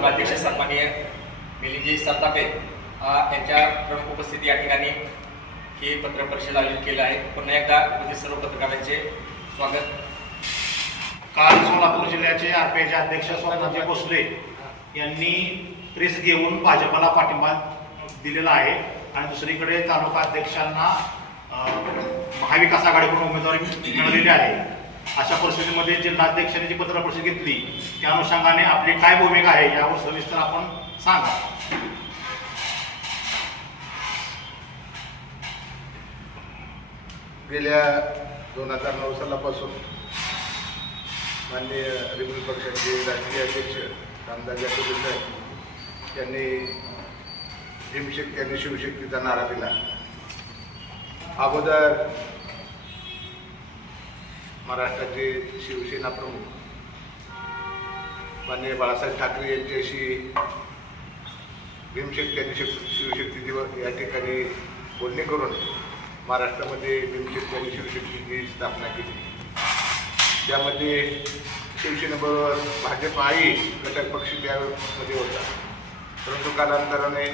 प्रमुख अध्यक्ष सन्माननीय मिलिंदजी सरतापे यांच्या प्रमुख उपस्थिती या ठिकाणी ही पत्रपरिषद आयोजित केलं आहे. पुन्हा एकदा उपस्थित सर्व पत्रकारांचे स्वागत. काल सोलापूर जिल्ह्याचे आरपीआयचे अध्यक्ष सोमनाथजी भोसले यांनी प्रेस घेऊन भाजपाला पाठिंबा दिलेला आहे आणि दुसरीकडे तालुका अध्यक्षांना महाविकास आघाडीकडून उमेदवारी मिळालेली आहे. अशा परिस्थितीमध्ये जिल्हाध्यक्षांनी जी पत्रपरिषद घेतली त्या अनुषंगाने आपली काय भूमिका आहे यावर सविस्तर आपण सांगा. गेल्या 2009 सालापासून माननीय रिपब्लिक पक्षाचे राष्ट्रीय अध्यक्ष रामदास साहेब यांनी भीमशक्ती आणि शिवशक्तीचा नारा दिला. अगोदर महाराष्ट्राचे शिवसेना प्रमुख माननीय बाळासाहेब ठाकरे यांच्याशी भीमशक्ती आणि शिवशक्तीची या ठिकाणी बोलणी करून महाराष्ट्रामध्ये भीमशक्ती आणि शिवशक्तीची स्थापना केली. त्यामध्ये शिवसेनेबरोबर भाजप हाही घटक पक्ष त्यामध्ये होता, परंतु कालांतराने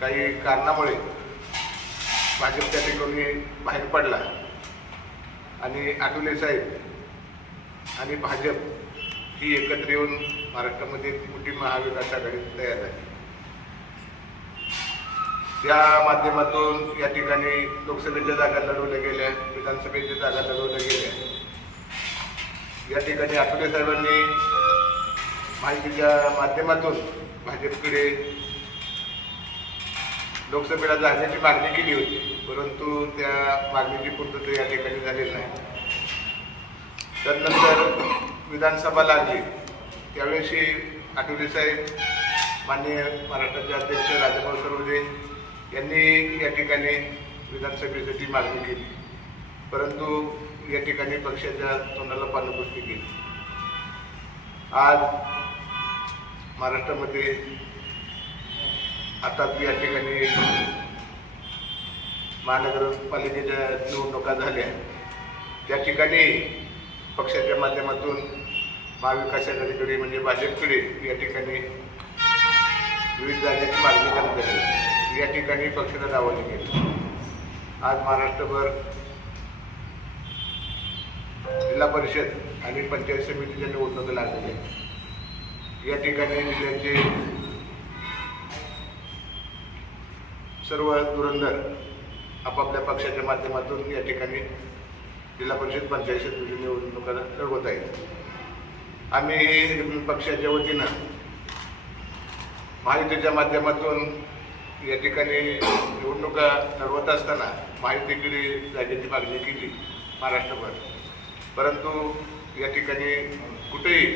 काही कारणामुळे भाजप त्या ठिकाणी बाहेर पडला आणि आठवले साहेब आणि भाजप ही एकत्र येऊन महाराष्ट्रामध्ये मोठी महाविकास आघाडी तयार झाली. त्या माध्यमातून या ठिकाणी लोकसभेच्या जागा लढवल्या गेल्या, विधानसभेच्या जागा लढवल्या गेल्या. या ठिकाणी आठवले साहेबांनी माहितीच्या माध्यमातून भाजपकडे लोकसभेला जाण्याची मागणी केली होती, परंतु त्या मागणीची पूर्तता या ठिकाणी झालेली नाही. त्यानंतर विधानसभा लागली त्यावेळेस आठवले साहेब माननीय महाराष्ट्राचे अध्यक्ष राजाभाऊ सर्वदे यांनी या ठिकाणी विधानसभेसाठी मागणी केली, परंतु या ठिकाणी पक्षाच्या तोंडाला पानपुसणी केली. आज महाराष्ट्रामध्ये आता या ठिकाणी महानगरपालिकेच्या निवडणुका झाल्या, त्या ठिकाणी पक्षाच्या माध्यमातून महाविकास आघाडीकडे म्हणजे भाजपकडे या ठिकाणी विविध जागेची मागणी करण्यात आली. या ठिकाणी पक्षाला दावलं गेलं. आज महाराष्ट्रभर जिल्हा परिषद आणि पंचायत समितीच्या निवडणुका लागलेल्या आहेत. या ठिकाणी जिल्ह्याचे सर्व धुरंधर आपापल्या पक्षाच्या माध्यमातून या ठिकाणी जिल्हा परिषद पंचायत समिती निवडणुका लढवत आहेत. आम्ही पक्षाच्या वतीनं महायुतीच्या माध्यमातून या ठिकाणी निवडणुका लढवत असताना महायुतीकडे जागेची मागणी केली महाराष्ट्रभर, परंतु या ठिकाणी कुठेही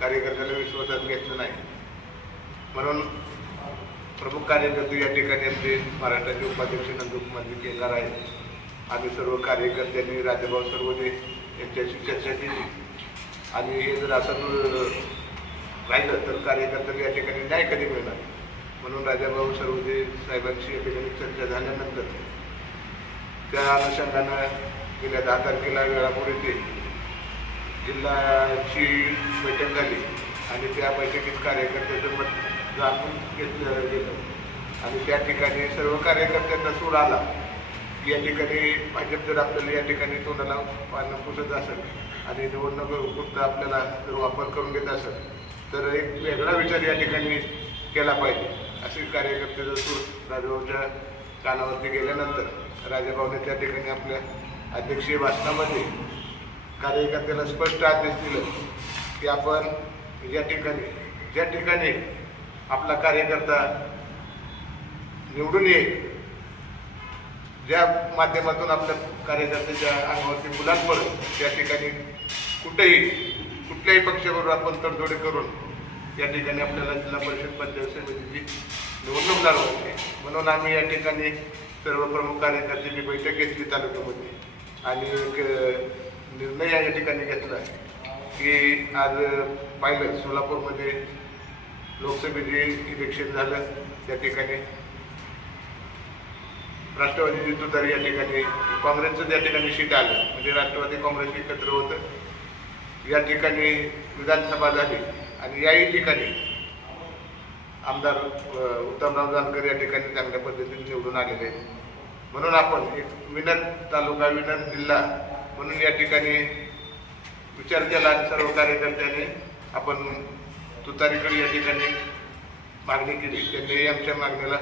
कार्यकर्त्याला विश्वासात घेतलं नाही. म्हणून प्रमुख कार्यकर्ते या ठिकाणी आमचे महाराष्ट्राचे उपाध्यक्ष नंदकुमारजी केंगार आहेत. आम्ही सर्व कार्यकर्त्यांनी राजाभाऊ सर्वदे यांच्याशी चर्चा केली आणि हे जर असं राहिलं तर कार्यकर्त्यांना या ठिकाणी न्याय कधी मिळणार, म्हणून राजाभाऊ सर्वदे साहेबांशी या ठिकाणी चर्चा झाल्यानंतर त्या अनुषंगानं गेल्या 10 तारखेला वेळापूर येथे जिल्ह्याची बैठक झाली आणि त्या बैठकीत कार्यकर्त्याचं मत जाणून घेतलं गेलं आणि त्या ठिकाणी सर्व कार्यकर्त्यांचा सूर आला की या ठिकाणी भाजप जर आपल्याला या ठिकाणी तोंडाला पानं पुसत असेल आणि निवडणुकीपुरता आपल्याला जर वापर करून घेत असेल तर एक वेगळा विचार या ठिकाणी केला पाहिजे, असे कार्यकर्त्याचा सूर राजाभाऊच्या कानावरती गेल्यानंतर राजाभाऊने त्या ठिकाणी आपल्या अध्यक्षीय भाषणामध्ये कार्यकर्त्याला स्पष्ट आदेश दिले की आपण या ठिकाणी ज्या ठिकाणी आपला कार्यकर्ता निवडून येईल, ज्या माध्यमातून आपल्या कार्यकर्त्याच्या अंगावरती मुलांत पडेल त्या ठिकाणी कुठल्याही पक्षाबरोबर आपण तडजोडी करून या ठिकाणी आपल्याला जिल्हा परिषद पंचायत समितीची निवडणूक लढवायची. म्हणून आम्ही या ठिकाणी सर्व प्रमुख कार्यकर्त्यांची बैठक घेतली तालुक्यामध्ये आणि एक निर्णय या ठिकाणी घेतला की आज पाहिलं सोलापूरमध्ये लोकसभेचे इलेक्शन झालं, त्या ठिकाणी राष्ट्रवादी तुतारी या ठिकाणी काँग्रेसचं त्या ठिकाणी सीट आलं, म्हणजे राष्ट्रवादी काँग्रेस एकत्र होतं. या ठिकाणी विधानसभा झाली आणि याही ठिकाणी आमदार उत्तमराव जानकर या ठिकाणी चांगल्या पद्धतीने निवडून आलेले आहेत. म्हणून आपण एक विनर तालुका विनर जिल्हा म्हणून या ठिकाणी विचार केला आणि सर्व कार्यकर्त्यांनी आपण तुतारीकडे या ठिकाणी मागणी केली. त्यांनी आमच्या मागणीला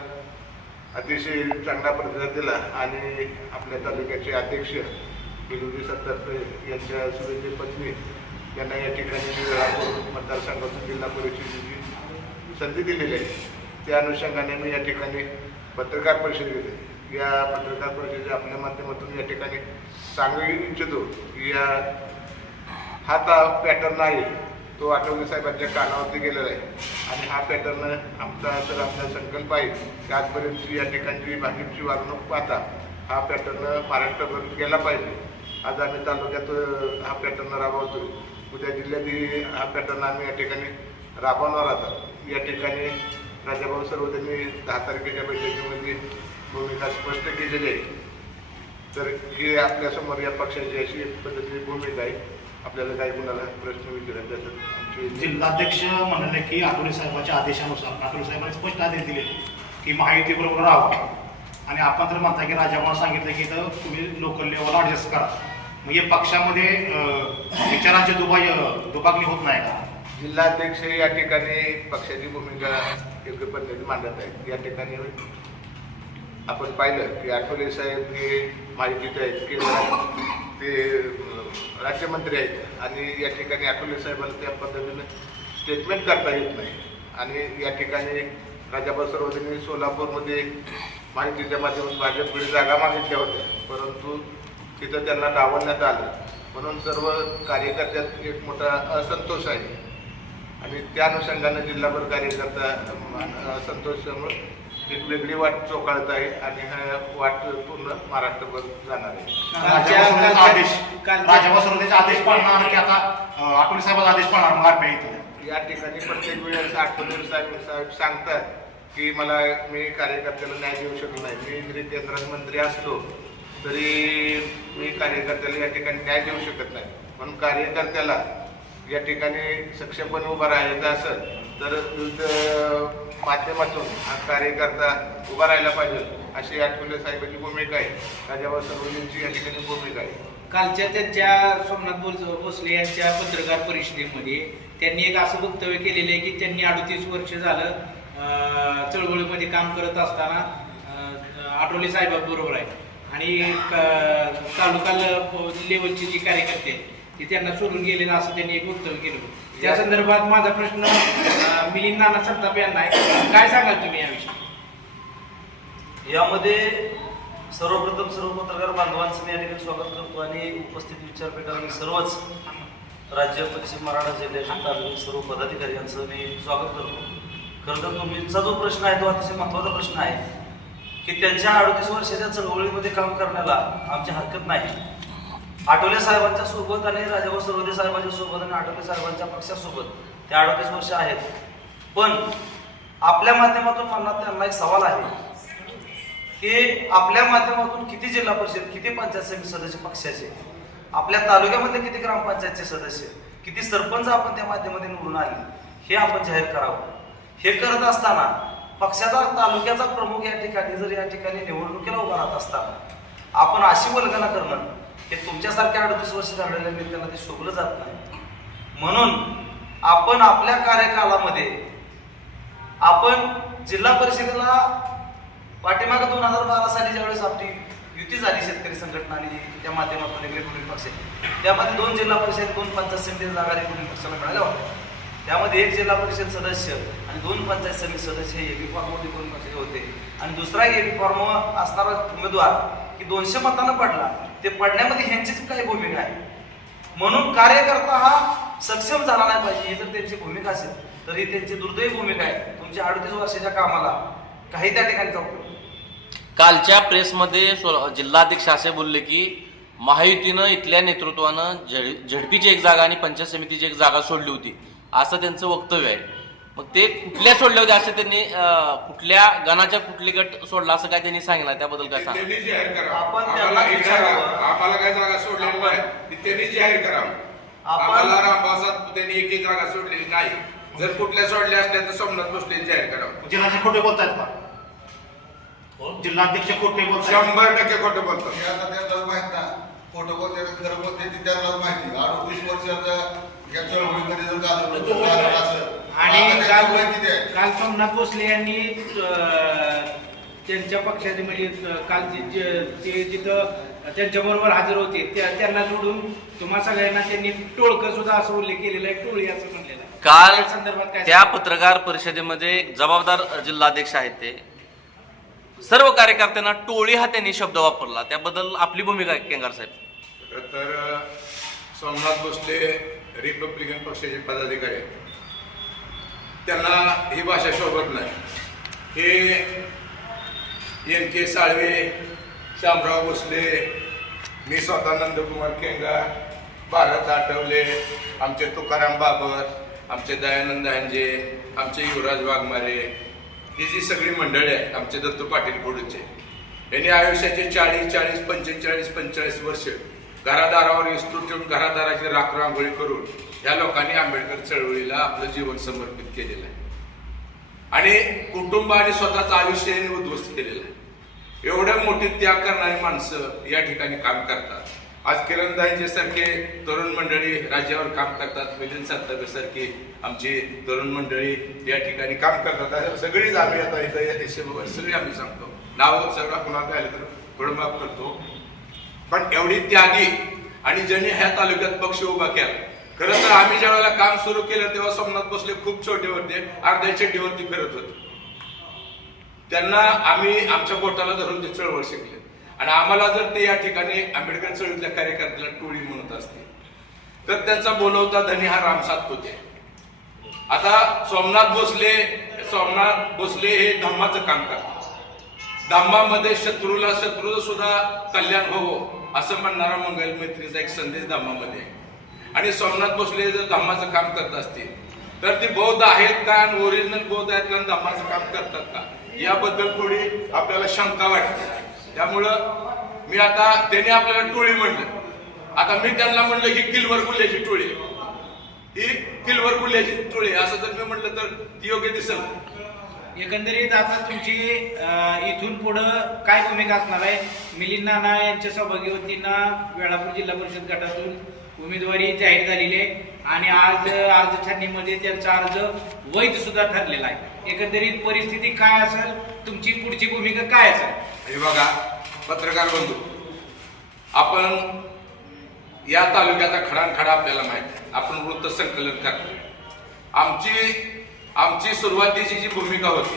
अतिशय चांगला प्रतिसाद दिला आणि आपल्या तालुक्याचे अध्यक्ष बिलुजी सत्तापे यांच्या सुरेची पत्नी यांना या ठिकाणी रामपूर मतदारसंघातून जिल्हा परिषदेची संधी दिलेली आहे. त्या अनुषंगाने मी या ठिकाणी पत्रकार परिषद घेतली. या पत्रकार परिषदेच्या आपल्या माध्यमातून या ठिकाणी सांगू इच्छितो की हा पॅटर्न आहे तो आठवले साहेबांच्या कानावरती गेलेला आहे आणि हा पॅटर्न आपला संकल्प आहे की आजपर्यंत या ठिकाणची भाजपची वागणूक पाहता हा पॅटर्न महाराष्ट्रभर गेला पाहिजे. आज आम्ही तालुक्यात हा पॅटर्न राबवतोय. उद्या जिल्ह्यातही हा पॅटर्न आम्ही या ठिकाणी राबवणार आहोत. या ठिकाणी राजाभाऊ सर्व त्यांनी 10 तारखेच्या बैठकीमध्ये भूमिका स्पष्ट केलेली आहे. तर ही आपल्यासमोर या पक्षाची अशी एक पद्धतीची भूमिका आहे. आपल्याला काही कुणाला प्रश्न विचारायचे असेल आमचे जिल्हाध्यक्ष म्हणाले की आठवले साहेबांच्या आदेशानुसार आठवले साहेबांनी स्पष्ट आदेश दिले की महायुतीबरोबर राहावं आणि आपण तर म्हणता की राजाभाऊ सांगितलं की इथं तुम्ही लोकल लेवलला ॲडजस्ट करा. मग हे पक्षामध्ये विचारांची दुभागणी होत नाही का? जिल्हाध्यक्ष या ठिकाणी पक्षाची भूमिका योग्य पद्धतीने मांडत आहेत. या ठिकाणी आपण पाहिलं की आठवले साहेब हे माहितीचे आहेत केवळ ते राज्यमंत्री आहेत आणि या ठिकाणी आठवले साहेबांना त्या पद्धतीने स्टेटमेंट करता येत नाही. आणि या ठिकाणी राजाभाऊ सर्वजणी सोलापूरमध्ये माहितीच्या माध्यमातून भाजपकडे जागा मागितल्या होत्या परंतु तिथं त्यांना डावलण्यात आलं. म्हणून सर्व कार्यकर्त्यात एक मोठा असंतोष आहे आणि त्या अनुषंगाने जिल्हाभर कार्यकर्ता असंतोषामुळे एक वेगळी वाट चोकाळत आहे आणि हा वाट पूर्ण महाराष्ट्रभर जाणार आहे. राजाभाऊ सर्वजणीचा आदेश पाळणार की आता आठवले साहेबांचा आदेश पाळणार मग आरपीआय इथं? या ठिकाणी प्रत्येक वेळेस आठवले साहेब सांगतात की मी कार्यकर्त्याला न्याय देऊ शकलो नाही. मी जरी केंद्रात मंत्री असलो तरी मी कार्यकर्त्याला या ठिकाणी न्याय देऊ शकत नाही. म्हणून कार्यकर्त्याला या ठिकाणी सक्षमपणे उभा राहायचं असेल तर विविध माध्यमातून हा कार्यकर्ता उभा राहायला पाहिजे अशी आठवले साहेबांची भूमिका आहे. राजाभाऊ सर्वजणींची या ठिकाणी भूमिका आहे. कालच्या त्यांच्या सोमनाथ भोसले यांच्या पत्रकार परिषदेमध्ये त्यांनी एक असं वक्तव्य केलेलं आहे की त्यांनी 38 वर्ष झालं चळवळीमध्ये काम करत असताना आठवले साहेबांबरोबर आहे आणि तालुका लेवलचे जे कार्यकर्ते आहेत ते त्यांना सोडून गेलेलं असं त्यांनी एक वक्तव्य केलं. त्या संदर्भात माझा प्रश्न मिलिंद नाना सत्तापे यांना आहे. काय सांगाल तुम्ही याविषयी? यामध्ये सर्वप्रथम सर्व पत्रकार बांधवांचं मी या ठिकाणी स्वागत करतो आणि उपस्थित विचारपीठातील सर्वच राज्य पश्चिम महाराष्ट्र जिल्ह्याच्या तालुक्यातील सर्व पदाधिकारी यांचं मी स्वागत करतो. खरं तर तुमचा जो प्रश्न आहे तो अतिशय महत्त्वाचा प्रश्न आहे की त्यांच्या 38 वर्षाच्या चळवळीमध्ये काम करण्याला आमची हरकत नाही. आठवले साहेबांच्या सोबत आणि राजाभाऊ सर्वजणी साहेबांच्या सोबत आणि आठवले साहेबांच्या पक्षासोबत ते 38 वर्ष आहेत. पण आपल्या माध्यमातून मला त्यांना एक सवाल आहे की आपल्या माध्यमातून किती जिल्हा परिषद, किती पंचायत समिती सदस्य पक्षाचे, आपल्या तालुक्यामधले किती ग्रामपंचायतचे सदस्य, किती सरपंच आपण त्या माध्यमातून निवडून आले हे आपण जाहीर करावं. हे करत असताना पक्षाचा तालुक्याचा प्रमुख या ठिकाणी जर या ठिकाणी निवडणुकीला उभा राहत असताना आपण अशी वल्गना करणं हे तुमच्यासारख्या 38 वर्ष झालेल्या नेत्यांना ते शोभलं जात नाही. म्हणून आपण आपल्या कार्यकालामध्ये आपण जिल्हा परिषदेला पाठीमागे 2012 साली ज्यावेळेस आपली युती झाली शेतकरी संघटना आणि त्या माध्यमातून रिपब्लिकन पक्ष त्यामध्ये 2 जिल्हा परिषद 2 पंचायत समिती जागा रिपब्लिकन पक्षाला मिळाल्या होत्या. त्यामध्ये 1 जिल्हा परिषद सदस्य आणि 2 पंचायत समिती सदस्य हे एबी फॉर्म रिपब्लिकन पक्षाचे होते आणि दुसरा एबी फॉर्म असणारा उमेदवार की 200 मतांना पडला. ते पडण्यामध्ये ह्यांचीच काही भूमिका आहे. म्हणून कार्यकर्ता हा सक्षम झाला नाही पाहिजे ही जर त्यांची भूमिका असेल तर ही त्यांची दुर्दैवी भूमिका आहे. तुमच्या 38 वर्षाच्या कामाला काही त्या ठिकाणी उपयोग. कालच्या प्रेसमध्ये जिल्हाध्यक्ष असे बोलले की महायुतीनं इथल्या नेतृत्वानं झडपीची 1 जागा आणि पंचायत समितीची 1 जागा सोडली होती असं त्यांचं वक्तव्य आहे. मग ते कुठल्या सोडले होते असं त्यांनी कुठल्या गणाच्या कुठली गट सोडला असं काय त्यांनी सांगितलं त्याबद्दल काय सांगा? त्यांनी जाहीर करा. आपण आम्हाला काय जागा सोडलेली नाही ती त्यांनी जाहीर करा. आम्हाला रामभासात त्यांनी 1 जागा सोडलेली नाही. जर कुठल्या सोडल्या असल्या तर सोमनाथ भोसले जाहीर करावं. जिल्हाध्यक्ष खोटे बोलतायत का? जिल्हाध्यक्ष खोटे बोलतायत? 100% खोटं बोलतात. हे आता त्यांना माहित ना, खोटं बोलते का खरं बोलते ते त्यांना माहिती. 38 वर्षाचा या चळवळीमध्ये जर झालं असेल आणि आता काल त्यांची वय किती आहे? काल सोमनाथ भोसले यांनी त्यांच्या पक्षाचे म्हणजे काल ते जिथं त्यांच्याबरोबर हजर होते त्यांना सोडून तुम्हा सगळ्यांना त्यांनी टोळकं सुद्धा असं उल्लेख केलेला आहे, टोळी असं म्हणलेलं आहे. काल त्या संदर्भात काय त्या पत्रकार परिषदेमध्ये जबाबदार जिल्हाध्यक्ष आहेत ते सर्व कार्यकर्त्यांना टोळी हा त्यांनी शब्द वापरला, त्याबद्दल आपली भूमिका आहे केंगार साहेब? तर सोमनाथ भोसले रिपब्लिकन पक्षाचे पदाधिकारी आहेत. त्यांना ही भाषा शोभत नाही. हे NK साळवे, शामराव भोसले, मी स्वतः नंदकुमार केंगार, भारत आठवले, आमचे तुकाराम बाबर, आमचे दयानंद हांजे, आमचे युवराज वाघमारे, ही जी सगळी मंडळी आहे आमचे दत्तू पाटील कोडूचे, यांनी आयुष्याचे 40, 45 वर्ष घरादारावर विस्तृत ठेवून घरादाराची राखरांगोळी करून या लोकांनी आंबेडकर चळवळीला आपलं जीवन समर्पित केलेलं आहे आणि कुटुंब आणि स्वतःचं आयुष्य यांनी उद्ध्वस्त केलेलं आहे. एवढ्या मोठी त्याग करणारी माणसं या ठिकाणी काम करतात. आज किरणदाईंचे सारखे तरुण मंडळी राज्यावर काम करतात, मिलिंद सातवे सारखी आमची तरुण मंडळी या ठिकाणी काम करतात. सगळीच आम्ही आता इथं या देशाबाबत सगळी आम्ही सांगतो, नाव सगळा कुणाला आलं तर थोडं माफ करतो. पण एवढी त्यागी आणि ज्यांनी ह्या तालुक्यात पक्ष उभा केला. खरं तर आम्ही ज्या वेळेला काम सुरू केलं तेव्हा सोमनाथ भोसले खूप छोटे होते, अर्ध्या चड्डीवरती फिरत होते. त्यांना आम्ही आमच्या बोटाला धरून ते चळवळ शिकले आणि आम्हाला जर ते या ठिकाणी आंबेडकर चळवळीतल्या कार्यकर्त्याला टोळी म्हणत असते तर त्यांचा बोलवता धनी हा रामसात होते. आता सोमनाथ भोसले हे धम्माचं काम करतात. धम्मामध्ये शत्रूचं सुद्धा कल्याण होवो असं म्हणणारा मंगल मैत्रीचा एक संदेश धम्मामध्ये आहे. आणि सोमनाथ भोसले जर धम्माचं काम करत असतील तर ते बौद्ध आहेत का आणि ओरिजिनल बौद्ध आहेत का धम्माचं काम करतात का याबद्दल थोडी आपल्याला शंका वाटते. त्यामुळं मी आता त्याने आपल्याला टोळी म्हणलं, आता मी त्यांना म्हणलं की किलवर गुल्ह्याची टोळी, ही किलवर गुल्ह्याची टोळी असं जर मी म्हटलं तर ती योग्य दिसेल. एकंदरीत आता तुमची इथून पुढं काय भूमिका असणार आहे? मिलिंद नाना यांच्या सौभाग्यवतींना वेळापूर जिल्हा परिषद गटातून उमेदवारी जाहीर झालेली आहे आणि आज अर्ज छाननीमध्ये त्यांचा अर्ज वैध सुद्धा ठरलेला आहे. एकंदरीत परिस्थिती काय असेल, तुमची पुढची भूमिका काय असेल? हे बघा पत्रकार बंधू, आपण या तालुक्याचा खडानखडा आपल्याला माहिती आहे. आपण वृत्त संकलन करतो. आमची सुरुवातीची जी भूमिका होती,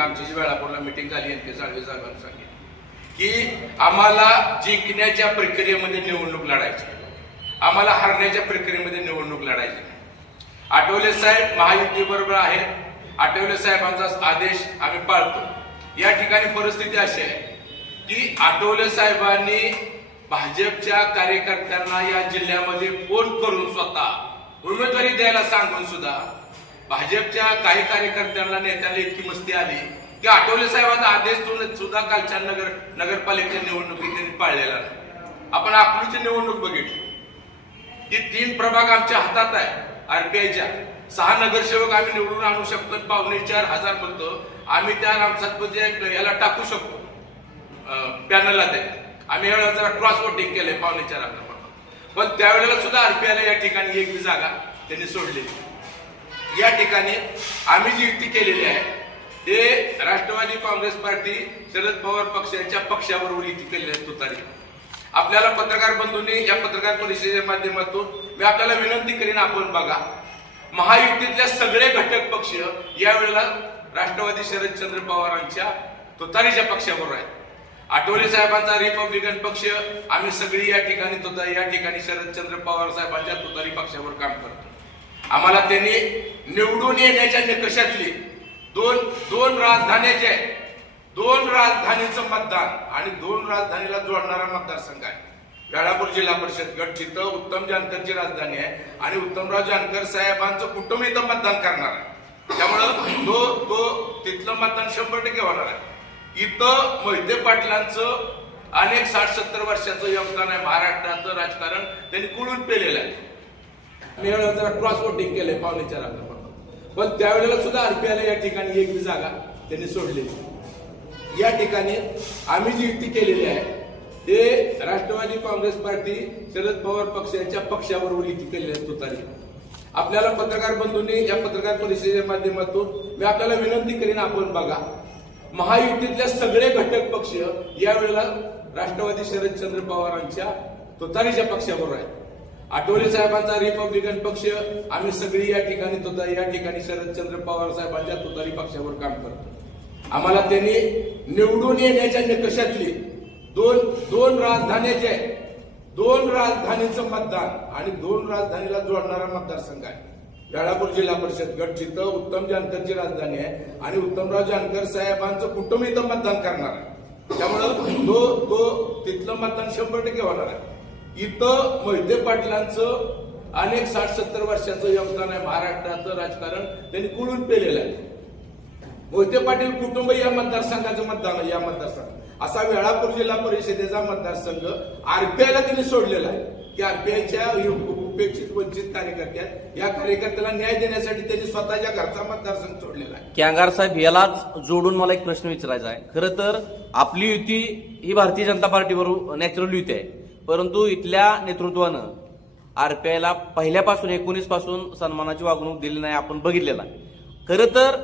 आमची जी वेळापूरला मिटिंग झाली NK साळवे साहेबांनी सांगितलं की आम्हाला जिंकण्याच्या प्रक्रियेमध्ये निवडणूक लढायची, आम्हाला हरण्याच्या प्रक्रियेमध्ये निवडणूक लढायची नाही. आठवले साहेब महायुती बरोबर आहेत, आठवले साहेबांचा आदेश आम्ही पाळतो. या ठिकाणी परिस्थिती अशी आहे की आठवले साहेबांनी भाजपच्या कार्यकर्त्यांना या जिल्ह्यामध्ये फोन करून स्वतः उमेदवारी द्यायला सांगून सुद्धा भाजपच्या काही कार्यकर्त्यांना नेत्यांना इतकी मस्ती आली की आठवले साहेबांचा आदेश सुद्धा कालच्या नगरपालिकेच्या निवडणुकीत त्यांनी पाळलेला नाही. आपण अकलूची निवडणूक बघितली की 3 प्रभाग आमच्या हातात आहे RPIच्या, 6 नगरसेवक आम्ही निवडून आणू शकतो. 4,500 म्हणतो आम्ही त्या रामसातपुरच्या याला टाकू शकतो पॅनलला. ते आम्ही यावेळेला जरा क्रॉस वोटिंग केलंय 4,500, पण त्यावेळेला सुद्धा RPIला या ठिकाणी एक जागा त्यांनी सोडलेली. या ठिकाणी आम्ही जी युती केलेली आहे ते राष्ट्रवादी काँग्रेस पार्टी शरद पवार पक्षाच्या पक्षाबरोबर युती केलेली आहे तुतारी. आपल्याला पत्रकार बंधूंनी या पत्रकार परिषदेच्या माध्यमातून मी आपल्याला विनंती करीन, आपण बघा महायुतीतल्या सगळे घटक पक्ष यावेळेला राष्ट्रवादी शरदचंद्र पवारांच्या तुतारीच्या पक्षाबरोबर आहेत. आठवले साहेबांचा रिपब्लिकन पक्ष आम्ही सगळी या ठिकाणी शरदचंद्र पवार साहेबांच्या तुतारी पक्षावर काम करतो. आम्हाला त्यांनी निवडून येण्याच्या निकषातली दोन राजधान्याचे 2 राजधानीचं मतदान आणि 2 राजधानीला जोडणारा मतदारसंघ आहे वेळापूर जिल्हा परिषद गट. तिथं उत्तम जानकरची राजधानी आहे आणि उत्तमराव जानकर साहेबांचं कुटुंब इथं मतदान करणार आहे. त्यामुळं तो तिथलं मतदान 100% होणार आहे. इथं मोहिते पाटलांचं अनेक 60-70 वर्षाचं योगदान आहे. महाराष्ट्राचं राजकारण त्यांनी कुळून पेलेलं आहे. आणि यावेळेला जरा क्रॉस वोटिंग केलंय 4.5 पण त्यावेळेला सुद्धा आरपीआयला या ठिकाणी एक बी जागा त्यांनी सोडलेली। या ठिकाणी आम्ही जी युती केलेली आहे ते राष्ट्रवादी काँग्रेस पार्टी शरद पवार पक्षाच्या पक्षाबरोबर युती केलेली आहे तुतारी। आपल्याला पत्रकार बंधूंनी या पत्रकार परिषदेच्या माध्यमातून मी आपल्याला विनंती करीन, आपण बघा महायुतीतले सगळे घटक पक्ष यावेळेला राष्ट्रवादी शरदचंद्र पवारांच्या तुतारीच्या पक्षाबरोबर आहेत। आठवले साहेबांचा रिपब्लिकन पक्ष आम्ही सगळी या ठिकाणी शरदचंद्र पवार साहेबांच्या तुतारी पक्षावर काम करतो। आम्हाला त्यांनी निवडून येण्याच्या निकषातली दोन राजधान्याचे आहे, 2 राजधानीचं मतदान आणि 2 राजधानीला जोडणारा मतदारसंघ आहे वेळापूर जिल्हा परिषद गट, जिथं उत्तम जानकरची राजधानी आहे आणि उत्तमराव जानकर साहेबांचं कुटुंब इथं मतदान करणार आहे। त्यामुळं तो तिथलं मतदान 100% होणार आहे। इथं मोहिते पाटलांचं अनेक 60-70 वर्षाचं योगदान आहे। महाराष्ट्राचं राजकारण त्यांनी कुळून पेलेलं आहे। मोहिते पाटील कुटुंब या मतदारसंघाचं मतदान आहे। या मतदारसंघ असा वेळापूर जिल्हा परिषदेचा मतदारसंघ आरपीआयला त्यांनी सोडलेला आहे की आरपीआयच्या उपेक्षित वंचित कार्यकर्त्यात या कार्यकर्त्याला न्याय देण्यासाठी त्यांनी स्वतःच्या घरचा मतदारसंघ सोडलेला आहे। कॅंगार साहेब, यालाच जोडून मला एक प्रश्न विचारायचा आहे। खरं तर आपली युती ही भारतीय जनता पार्टीबरोबर नॅचरल युती आहे, परंतु इथल्या नेतृत्वानं आरपीआयला पहिल्यापासून 19 पासून सन्मानाची वागणूक दिली नाही, आपण बघितलेला आहे। खरं तर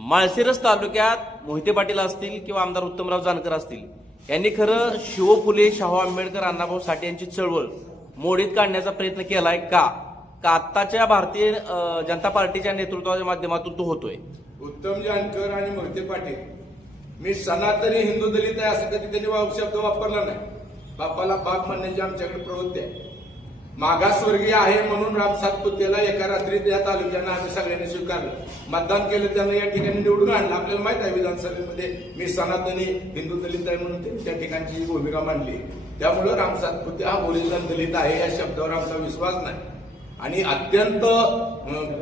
माळशिरस तालुक्यात मोहिते पाटील असतील किंवा आमदार उत्तमराव जानकर असतील यांनी खरं शिव फुले, शाहू आंबेडकर, अण्णाभाऊ साठे यांची चळवळ मोडीत काढण्याचा प्रयत्न केलाय का आत्ताच्या भारतीय जनता पार्टीच्या नेतृत्वाच्या माध्यमातून तो होतोय? उत्तम जानकर आणि मोहिते पाटील मी सनातनी हिंदू दलित आहे असं कधी त्यांनी शब्द वापरला नाही। बापाला बाप म्हणण्याची आमच्याकडे प्रवृत्ती आहे। मागासवर्गीय आहे म्हणून राम सातपुतेला एका रात्रीत या तालुक्यानं आम्ही सगळ्यांनी स्वीकारलं, मतदान केलं, त्यांना या ठिकाणी निवडून आणलं। आपल्याला माहित आहे विधानसभेमध्ये मी सनातनी हिंदू दलित आहे म्हणून त्यांनी त्या ठिकाणची भूमिका मांडली। त्यामुळं राम सातपुते हा ओरिजिनल दलित आहे या शब्दावर आमचा विश्वास नाही आणि अत्यंत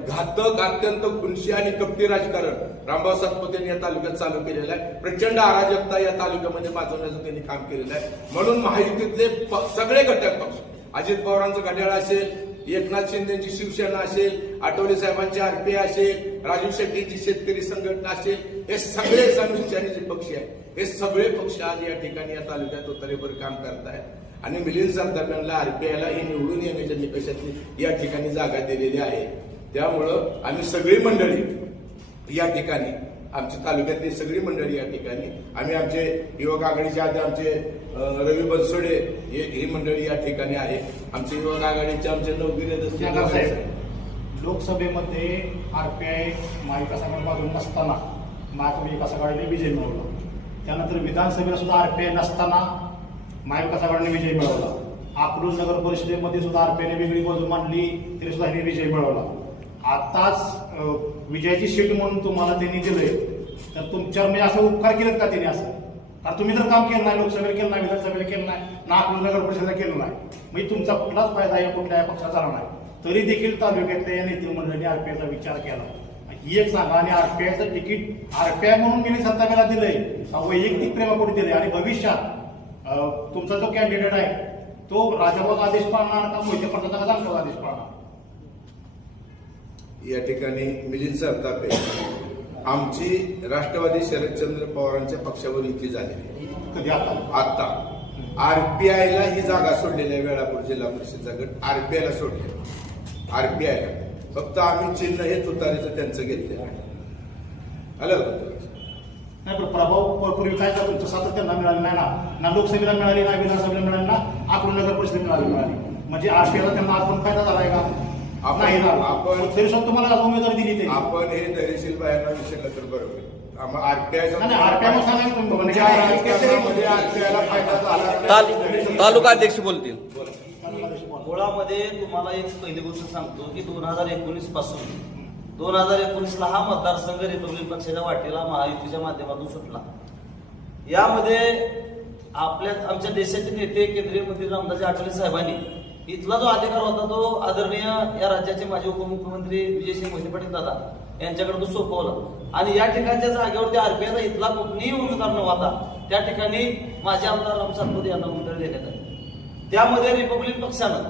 घातक, अत्यंत खुनशी आणि कपटी राजकारण रामभाऊ सातपुतेंनी या तालुक्यात चालू केलेलं आहे। प्रचंड अराजकता या तालुक्यामध्ये माजवण्याचं त्यांनी काम केलेलं आहे। म्हणून महायुतीतले सगळे घटक पक्ष, अजित पवारांचं घड्याळ असेल, एकनाथ शिंदेची शिवसेना असेल, आठवले साहेबांची आरपीआय असेल, राजू शेट्टीची शेतकरी संघटना असेल, हे सगळे समविचारी जे पक्ष आहेत हे सगळे पक्ष आज या ठिकाणी या तालुक्यात उत्तरेवर काम करत आहेत आणि मिलिंद सरदारांना आरपीआयला ही निवडून येण्याच्या निकषातली या ठिकाणी जागा दिलेली आहे। त्यामुळं आम्ही सगळी मंडळी या ठिकाणी, आमची तालुक्यातली सगळी मंडळी या ठिकाणी, आम्ही आमचे युवक आघाडीचे आधी आमचे रवी बनसोडे ही मंडळी या ठिकाणी आहे। आमचे युवक आघाडीचे आमचे नवगिरे लोकसभेमध्ये आरपीआय महाविकास आघाडीमधून नसताना महाविकास आघाडीने विजय मिळवला। त्यानंतर विधानसभेला सुद्धा आरपीआय नसताना महाविकास आघाडीने विजय मिळवला। अकलूज नगर परिषदेमध्ये सुद्धा आरपीआयने वेगळी बाजू मांडली, तरी सुद्धा यांनी विजय मिळवला। आताच विजयाची शीट म्हणून तुम्हाला त्यांनी दिलंय, तर तुमच्यावर म्हणजे असं उपकार केलेत का त्यांनी? असं कारण तुम्ही जर काम केलं नाही, लोकसभेला केलं नाही, विधानसभेला केलं नाही, ना अकलूज नगर परिषदेला केलं नाही, म्हणजे तुमचा कुठलाच फायदा या कुठल्या पक्षाचा झाला नाही, तरी देखील तालुक्यातल्या या नेते मंडळींनी आरपीआयचा विचार केला। ही एक सांगा, आणि आरपीआयचं तिकीट आरपीआय म्हणून गेली सत्तावेळेला दिलंय, वैयक्तिक प्रेमापोटी दिलंय आणि भविष्यात तुमचा जो कॅन्डिडेट आहे तो राजाभाऊचा आदेश पाळणार का मोहिते पाटलाचा जानकरचा आदेश पाळणार? या ठिकाणी मिलिंद सरतापे आमची राष्ट्रवादी शरदचंद्र पवारांच्या पक्षावर युती झालेली कधी आता आरपीआयला ही जागा सोडलेली आहे। वेळापूर जिल्हा परिषदचा गट आरपीआयला सोडले, आरपीआयला फक्त आम्ही चिन्ह हे तुतारीचं त्यांचं घेतलेलं आहे। आलं नाही, पण प्रभाव पूर्वी काय का तुमचं सातत्यानं मिळालं नाही ना लोकसभेला मिळाली, ना विधानसभेला मिळाली, ना अकलूज नगर परिषदेला मिळाली, म्हणजे आरपीआयला त्यांना आज फायदा झालाय का? नाही झाला। आपण तरी सुद्धा तुम्हाला उमेदवारी दिली ते आपण हे धैर्यशील बायांना विचारलं तर बरोबर आरपीआय तालुका अध्यक्ष बोलतील। मुळामध्ये तुम्हाला एक पहिली गोष्ट सांगतो की 2019 पासून 2019ला हा मतदारसंघ रिपब्लिक पक्षाच्या वाटेला महायुतीच्या माध्यमातून सुटला। यामध्ये आमच्या देशाचे नेते केंद्रीय मंत्री रामदास आठवले साहेबांनी इथला जो अधिकार होता तो आदरणीय या राज्याचे माजी उपमुख्यमंत्री विजयसिंह मोहिते पाटील दादा यांच्याकडे तो सोपवला आणि या ठिकाणच्या जागेवरती आरपीआयचा इथला कुठलीही उमेदवार नव्हता, त्या ठिकाणी माझे आमदार राम सातपुते यांना उमेदवारी देण्यात आली। त्यामध्ये रिपब्लिक पक्षानं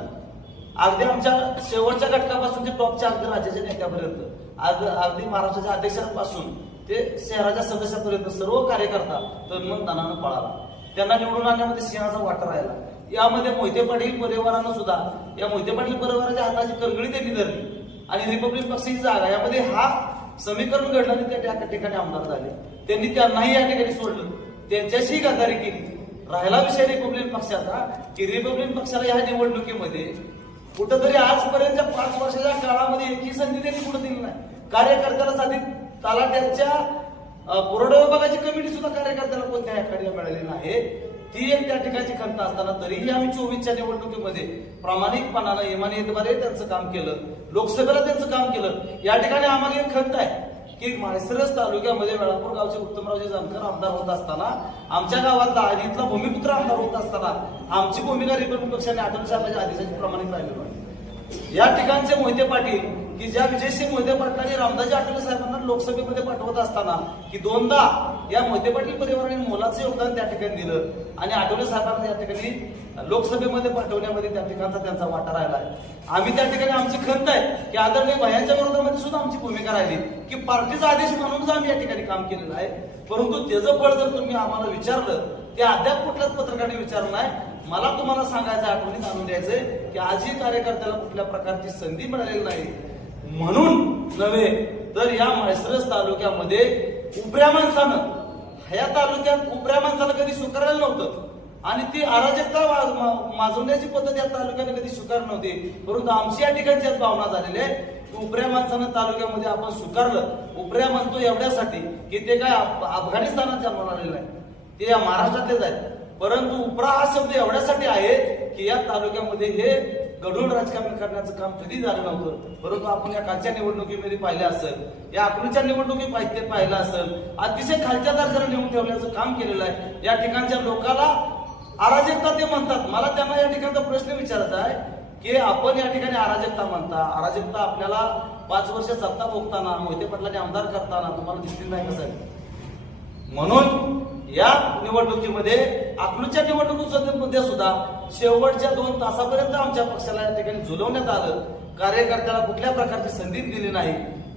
अगदी आमच्या शेवटच्या घटकापासून ते टॉपच्या अगदी राज्याच्या नेत्यापर्यंत अगदी महाराष्ट्राच्या अध्यक्षांपासून ते शहराच्या सदस्यापर्यंत सर्व कार्यकर्ता तनमन-धनानं पळाला. त्यांना निवडून आणण्यामध्ये सिंहाचा वाटा राहिला. यामध्ये मोहिते पाटील परिवारानं सुद्धा या मोहिते पाटील परिवाराच्या हाताची करगडी त्यांनी धरली आणि रिपब्लिक पक्षाची जागा यामध्ये हा समीकरण घडलं आणि ते त्या ठिकाणी आमदार झाले. त्यांनी त्यांनाही या ठिकाणी सोडलं, त्यांच्याशी गद्दारी केली. राहिला विषय रिपब्लिक पक्षाचा की रिपब्लिक पक्षाला या निवडणुकीमध्ये कुठंतरी आजपर्यंतच्या 5 वर्षाच्या काळामध्ये एकही संधी त्यांनी कुठं दिली नाही. कार्यकर्त्याला साधी तलाट्याच्या पुरवठा विभागाची कमिटी सुद्धा कार्यकर्त्याला कोणत्या एखाद्या मिळालेली नाही. ती एक त्या ठिकाणी खंत असताना तरीही आम्ही 24च्या निवडणुकीमध्ये प्रामाणिकपणानं इमानियतद्वारे त्यांचं काम केलं, लोकसभेला त्यांचं काम केलं. या ठिकाणी आम्हाला एक खंत आहे की माळशिरस तालुक्यामध्ये वेळापूर गावचे उत्तमरावजी जानकर आमदार होत असताना, आमच्या गावातला आणि इथला भूमिपुत्र आमदार होत असताना आमची भूमिका रिपब्लिक पक्षाने आठवड्याच्या आदेशाची प्रमाणित राहिलेलो आहे. या ठिकाणचे मोहिते पाटील की ज्या विजयसिंह मोहिते पाटलांनी रामदाजी आठवले साहेबांना लोकसभेमध्ये पाठवत असताना की 2दा या मोहिते पाटील परिवाराने मोलाचं योगदान त्या ठिकाणी दिलं आणि आठवले साहेबांना या ठिकाणी लोकसभेमध्ये पाठवण्यामध्ये त्या ठिकाणचा त्यांचा वाटा राहिला आहे. आम्ही त्या ठिकाणी आमची खंत आहे की आदरणीय भयांच्या विरोधामध्ये सुद्धा आमची भूमिका राहिली की पार्टीचा आदेश म्हणूनच आम्ही या ठिकाणी काम केलेलं आहे. परंतु त्याचं फळ जर तुम्ही आम्हाला विचारलं ते अद्याप कुठल्याच पत्रकाराने विचारलं नाही. मला तुम्हाला सांगायचं, आठवणीत आणून द्यायचंय की आजही कार्यकर्त्याला कुठल्या प्रकारची संधी मिळालेली नाही. म्हणून नव्हे तर या माळशिरस तालुक्यामध्ये उपऱ्या माणसानं, ह्या तालुक्यात उपऱ्या माणसाला कधी स्वीकारलं नव्हतं आणि ती अराजकता माजवण्याची पद्धत या तालुक्याने कधी स्वीकारली नव्हती. परंतु आमची या ठिकाणची भावना झालेली आहे की उपऱ्या माणसानं तालुक्यामध्ये आपण स्वीकारलं. उपऱ्या म्हणतो एवढ्यासाठी की ते काय अफगाणिस्तानात जन्माला आलेलं आहे, ते या महाराष्ट्रातलेच आहेत. परंतु उपरा हा शब्द एवढ्यासाठी आहे की या तालुक्यामध्ये हे गढूळ राजकारण करण्याचं काम कधी झालं नव्हतं. परंतु आपण या कालच्या निवडणुकीमध्ये पाहिलं असेल, या अकलूच्या निवडणुकीत पाहिलं असेल, अतिशय खालच्या दर्जाला नेऊन ठेवण्याचं काम केलेलं आहे. या ठिकाणच्या लोकांना अराजकता ते म्हणतात. मला त्यांना या ठिकाणचा प्रश्न विचारायचा आहे की आपण या ठिकाणी अराजकता म्हणता, अराजकता आपल्याला 5 वर्ष सत्ता भोगताना मोहिते पाटलांनी आमदार करताना तुम्हाला दिसली नाही कसं आहे. म्हणून या निवडणुकीमध्ये अकलूच्या निवडणुकीमध्ये सुद्धा शेवटच्या 2 तासापर्यंत आमच्या पक्षाला या ठिकाणी झुलवण्यात आलं. कार्यकर्त्याला कुठल्या प्रकारची संधी दिली नाही.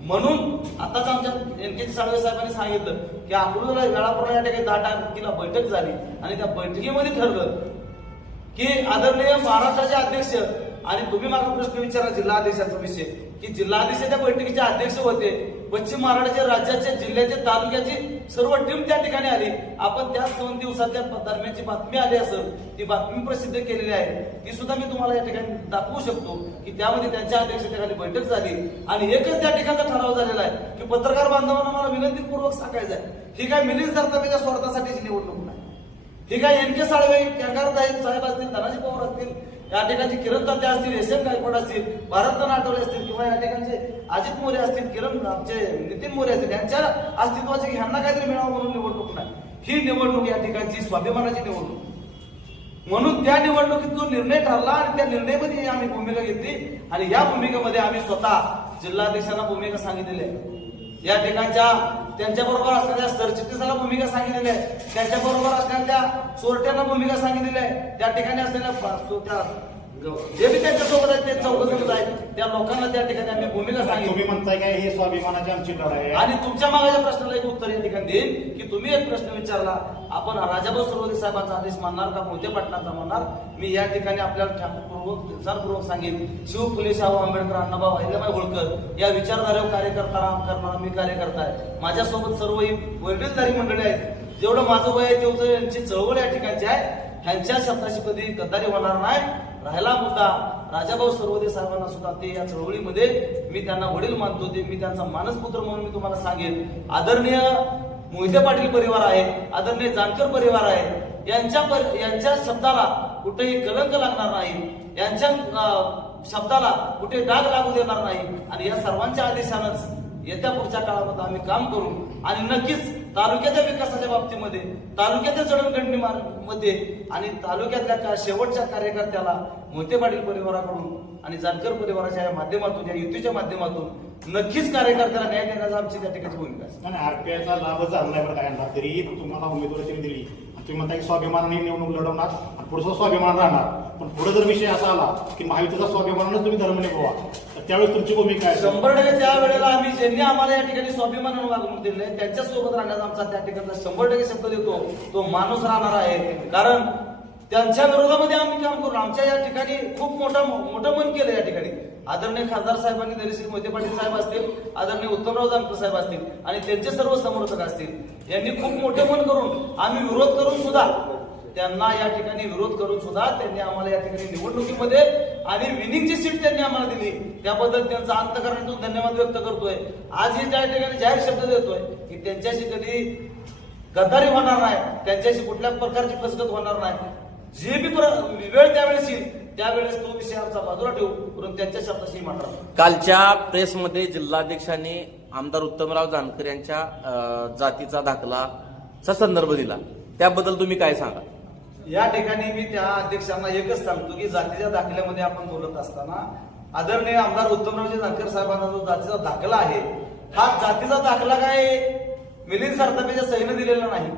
म्हणून आताच आमच्या NK साळवे साहेबांनी सांगितलं की अकलूला वेळापूर्वी या ठिकाणी 10 तारखेला बैठक झाली आणि त्या बैठकीमध्ये ठरलं की आदरणीय महाराष्ट्राचे अध्यक्ष आणि तुम्ही मला प्रश्न विचारा जिल्हाधीशाचा विषय की जिल्हाधीश त्या बैठकीचे अध्यक्ष होते. पश्चिम महाराष्ट्राच्या राज्याचे जिल्ह्याचे तालुक्याची सर्व टीम त्या ठिकाणी आली. आपण त्याच 2 दिवसाच्या दरम्यानची बातमी आली असेल, ती बातमी प्रसिद्ध केलेली आहे, ती सुद्धा मी तुम्हाला या ठिकाणी दाखवू शकतो की त्यामध्ये त्यांच्या अध्यक्षतेखाली बैठक झाली आणि एकच त्या ठिकाणचा ठराव झालेला आहे की पत्रकार बांधवांना मला विनंतीपूर्वक सांगायचं आहे ही काय मिलिंद सरतापेच्या स्वार्थासाठीची निवडणूक नाही. ही काय NK साळवे, कॅंगार साहेब असतील, धनाजी पवार असतील, या ठिकाणचे किरण तात्या असतील, SM गायकवाड असतील, भारतरत्न आठवले असतील किंवा या ठिकाणचे अजित मोरे असतील, किरण आमचे नितीन मोरे असतील, यांच्या अस्तित्वाची ह्यांना काहीतरी मिळावं म्हणून निवडणूक नाही. ही निवडणूक या ठिकाणची स्वाभिमानाची निवडणूक. म्हणून त्या निवडणुकीत जो निर्णय ठरला आणि त्या निर्णयामध्ये आम्ही भूमिका घेतली आणि या भूमिकेमध्ये आम्ही स्वतः जिल्हाध्यक्षांना भूमिका सांगितलेली आहे. या ठिकाणच्या त्यांच्याबरोबर असणाऱ्या सरचिटणीसाला भूमिका सांगितलेली आहे, त्यांच्याबरोबर असणाऱ्या चोरट्यांना भूमिका सांगितलेली आहे, त्या ठिकाणी असलेल्या जे बी त्यांच्यासोबत आहेत ते 14 जण आहेत त्या लोकांना त्या ठिकाणी आम्ही भूमिका सांगितली. तुम्ही म्हणताय काय हे स्वाभिमानाची आमची लढाई आहे. आणि तुमच्या मागाच्या प्रश्नाला एक उत्तर या ठिकाणी देईन की तुम्ही एक प्रश्न विचारला, आपण राजाभाऊ सरवदे साहेबांचा आदेश मानणार का मोहिते पाटलांचा मानणार. मी या ठिकाणी आपल्याला ठाकूरपूर्वक सांगेन, शिव फुले शाहू आंबेडकर, अण्णाभाऊ अहिल्याबाई होळकर या विचारधारेवर कार्यकर्ता करणारा मी कार्यकर्ता आहे. माझ्यासोबत सर्व ही वडीलधारी मंडळी आहेत. जेवढं माझं वय आहे तेवढं यांची चळवळ या ठिकाणची आहे. ह्यांच्या शब्दाशी कधी गद्दारी होणार नाही. राहिला मुद्दा राजाभाऊ सरवदे साहेबांना सुद्धा ते या चळवळीमध्ये मी त्यांना वडील मानतो, ते मी त्यांचा मानसपुत्र म्हणून मी तुम्हाला सांगेन. आदरणीय मोहिते पाटील परिवार आहे, आदरणीय जानकर परिवार आहे, यांच्या शब्दाला कुठेही कलंक लागणार नाही, यांच्या शब्दाला कुठे डाग लागू देणार नाही आणि या सर्वांच्या आदेशानंच येत्या पुढच्या काळामध्ये आम्ही काम करू आणि नक्कीच तालुक्याच्या विकासाच्या बाबतीमध्ये, तालुक्याच्या जडणघडणीमध्ये आणि तालुक्यातल्या शेवटच्या कार्यकर्त्याला मोहिते पाटील परिवाराकडून आणि जानकर परिवाराच्या या माध्यमातून, या युतीच्या माध्यमातून नक्कीच कार्यकर्त्याला न्याय देण्याचा आमची त्या ठिकाणी भूमिका आहे. RPIचा लाभ झाला नाही बरं काय, तरीही तुम्हाला उमेदवारी दिली तुम्ही म्हणता की स्वाभिमानाने निवडणूक लढवणार आणि पुढचा स्वाभिमान राहणार, पण पुढे जर विषय असा आला की महायुतीचा स्वाभिमानानच तुम्ही धर्म निभवा, तर त्यावेळेस तुमची भूमिका आहे. 100% त्या वेळेला आम्ही ज्यांनी आम्हाला या ठिकाणी स्वाभिमानानं वागणूक दिली आहे त्यांच्या सोबत राहण्याचा आमचा त्या ठिकाणचा 100% शब्द देतो, तो माणूस राहणार आहे. कारण त्यांच्या विरोधामध्ये आम्ही काम करून आमच्या या ठिकाणी खूप मोठं मन केलं. या ठिकाणी आदरणीय खासदार साहेबांनी धैर्यशील मोहिते पाटील साहेब असतील, आदरणीय उत्तमराव जानकर साहेब असतील आणि त्यांचे सर्व समर्थक असतील, यांनी खूप मोठे मन करून आम्ही विरोध करून सुद्धा त्यांना या ठिकाणी विरोध करून सुद्धा त्यांनी आम्हाला या ठिकाणी निवडणुकीमध्ये आणि विनिंगची सीट त्यांनी आम्हाला दिली. त्याबद्दल त्यांचा अंतःकरणातून धन्यवाद व्यक्त करतोय. आजही त्या ठिकाणी जाहीर शब्द देतोय की त्यांच्याशी कधी गद्दारी होणार नाही, त्यांच्याशी कुठल्या प्रकारची फसगत होणार नाही. जे बी वेळ त्यावेळेस येईल त्यावेळेस तो विषय आमचा बाजूला ठेवू, परंतु त्यांच्या शब्दाशी मात्र. कालच्या प्रेसमध्ये जिल्हाध्यक्षांनी आमदार उत्तमराव जानकर यांच्या जातीचा दाखलाचा संदर्भ दिला, त्याबद्दल तुम्ही काय सांगा? या ठिकाणी मी त्या अध्यक्षांना एकच सांगतो की जातीच्या दाखल्यामध्ये आपण बोलत असताना आदरणीय आमदार उत्तमरावजी जानकर साहेबांना जो जातीचा दाखला आहे, हा जातीचा दाखला काय मिलिंद सरतापेच्या सहीने दिलेला नाही.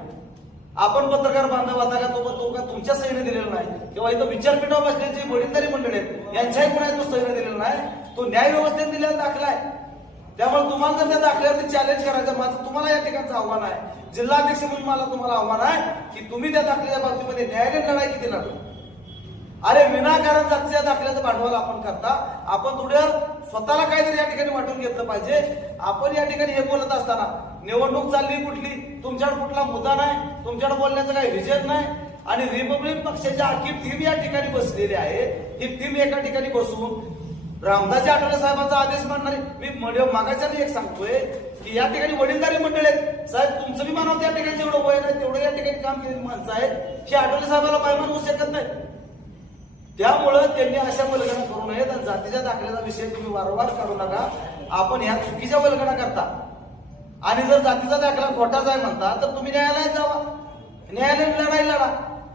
आपण पत्रकार बांधव आता का तो का तुमच्या सहीने दिलेला नाही, किंवा इथं विचारपीठावर बसल्याची वडीलधारी मंडळी आहेत यांच्याही पण तो सहीने दिलेला नाही, तो न्याय व्यवस्थेने दिलेला दाखला आहे. त्यामुळे तुम्हाला जर त्या दाखल्यावरती चॅलेंज करायचं, माझं तुम्हाला या ठिकाणचं आव्हान आहे, जिल्हाध्यक्ष म्हणून मला तुम्हाला आव्हान आहे की तुम्ही त्या दाखल्याच्या बाबतीमध्ये न्यायालयीन लढाई किती लढू. अरे विनाकारण जातीच्या दाखल्याचं भांडवल आपण करता, आपण थोडं स्वतःला काहीतरी या ठिकाणी वाटून घेतलं पाहिजे. आपण या ठिकाणी हे बोलत असताना निवडणूक चालली कुठली, तुमच्याकडे कुठला मुद्दा नाही, तुमच्याकडे बोलण्याचं काही विजय नाही, आणि रिपब्लिक पक्षाच्या अख्खी टीम या ठिकाणी बसलेली आहे. ही टीम एका ठिकाणी बसून रामदासजी आठवले साहेबांचा आदेश मानणारे, मी मागाच्या एक सांगतोय की या ठिकाणी वडीलधारी मंडळ आहेत. साहेब तुमचं बी मानव त्या ठिकाणी जेवढं वय नाही तेवढं या ठिकाणी काम केलेली माणसं आहेत, की आठवले साहेबाला पायमान होऊ शकत नाही. त्यामुळं त्यांनी अशा वल्गना करू नयेत आणि जातीच्या दाखल्याचा विषय तुम्ही वारंवार काढू नका. आपण ह्या चुकीच्या वल्गना करता आणि जर जातीचा दाखला खोटाच आहे म्हणता तर तुम्ही न्यायालयात जावा, न्यायालयात लढाई लढा.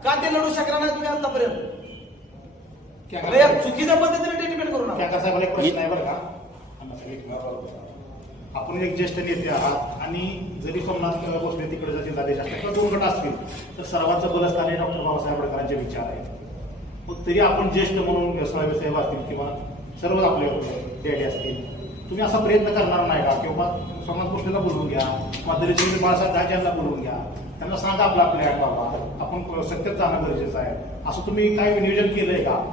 का ते लढू शकला नाही तुम्ही आतापर्यंत? चुकीच्या पद्धतीने ट्रीटमेंट करू नका. त्या साहेबाला एक प्रश्न आहे बरं का, आपण एक ज्येष्ठ नेते आहात आणि जरी सोमनाथ भोसले तिकडे जर जिल्हाध्यक्ष असतील किंवा 2 गट असतील तर सर्वांचं बलस्थान हे डॉक्टर बाबासाहेब आंबेडकरांचे विचार आहेत. मग तरी आपण ज्येष्ठ म्हणून साहेब असतील किंवा सर्व आपले डॅडी असतील, तुम्ही असा प्रयत्न करणार नाही का किंवा सोमनाथ भोसलेला बोलवून घ्या किंवा दलित बाळासाहेब दाजांना बोलवून घ्या, त्यांना सांगा आपला प्लॅन बाबा आपण सत्तेत जाणं गरजेचं आहे, असं तुम्ही काय नियोजन केलंय का?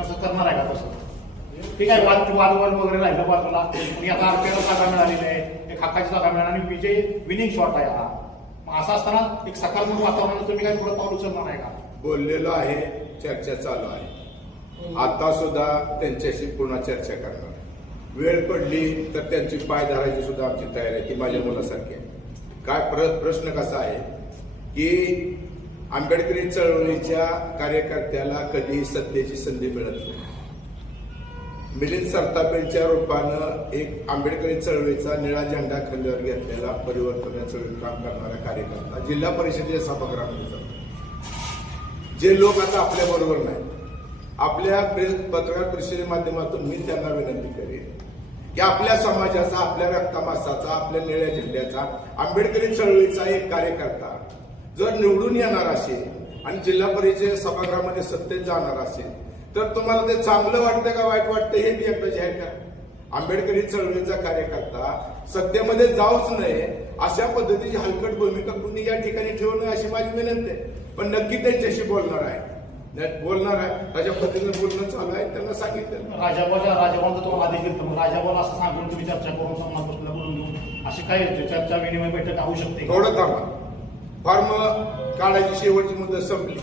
असं करणार आहे का? तसं ठीक आहे, वाद वगैरे राहिलं बाजूला, आता आरपीआयला जागा मिळालेली आहे, एक हक्काची जागा मिळाली आणि विजय विनिंग शॉट आहे हा. मग असं असताना एक सकारात्मक वातावरणात तुम्ही काय पुढे पाऊल उचलणार आहे का? बोललेलो आहे, चर्चा चालू आहे, आता सुद्धा त्यांच्याशी पुन्हा चर्चा करणार. वेळ पडली तर त्यांची पाय धरायची सुद्धा आमची तयारी आहे, ती माझ्या मुलासारखी आहे. काय प्रश्न कसा आहे की आंबेडकरी चळवळीच्या कार्यकर्त्याला कधी सत्तेची संधी मिळत नाही. मिलिंद सरतापेंच्या रूपानं एक आंबेडकरी चळवळीचा निळा झेंडा खांद्यावर घेतलेला परिवर्तन चळवळीत काम करणारा कार्यकर्ता जिल्हा परिषदेच्या सभागृहामध्ये जातो. जे लोक आता आपल्या बरोबर नाहीत, आपल्या पत्रकार परिषदेच्या माध्यमातून मी त्यांना विनंती करेन की आपल्या समाजाचा, आपल्या रक्तमासाचा, आपल्या निळ्या झेंड्याचा, आंबेडकरी चळवळीचा एक कार्यकर्ता जर निवडून येणार असेल आणि जिल्हा परिषद सभागृहामध्ये सत्तेत जाणार असेल तर तुम्हाला ते चांगलं वाटतं का वाईट वाटतं हे मी एकदा जाहीर करा. आंबेडकरी चळवळीचा कार्यकर्ता सत्तेमध्ये जाऊच नये अशा पद्धतीची हलकट भूमिका कुणी या ठिकाणी ठेवू नये अशी माझी विनंती आहे. पण नक्की त्यांच्याशी बोलणार आहे, त्याच्या पद्धतीने बोलणं चालू आहे. त्यांना सांगितलं राजाभाऊचा तुम्हाला आदेश दिला, मग राजाभाऊ असं सांगून तुम्ही चर्चा करून सोमनाथ भोसलेला बोलून घेऊन अशी काय चर्चा विनिमय बैठक होऊ शकते? थोडं थांबा, फॉर्म काढायची शेवटची मुदत संपली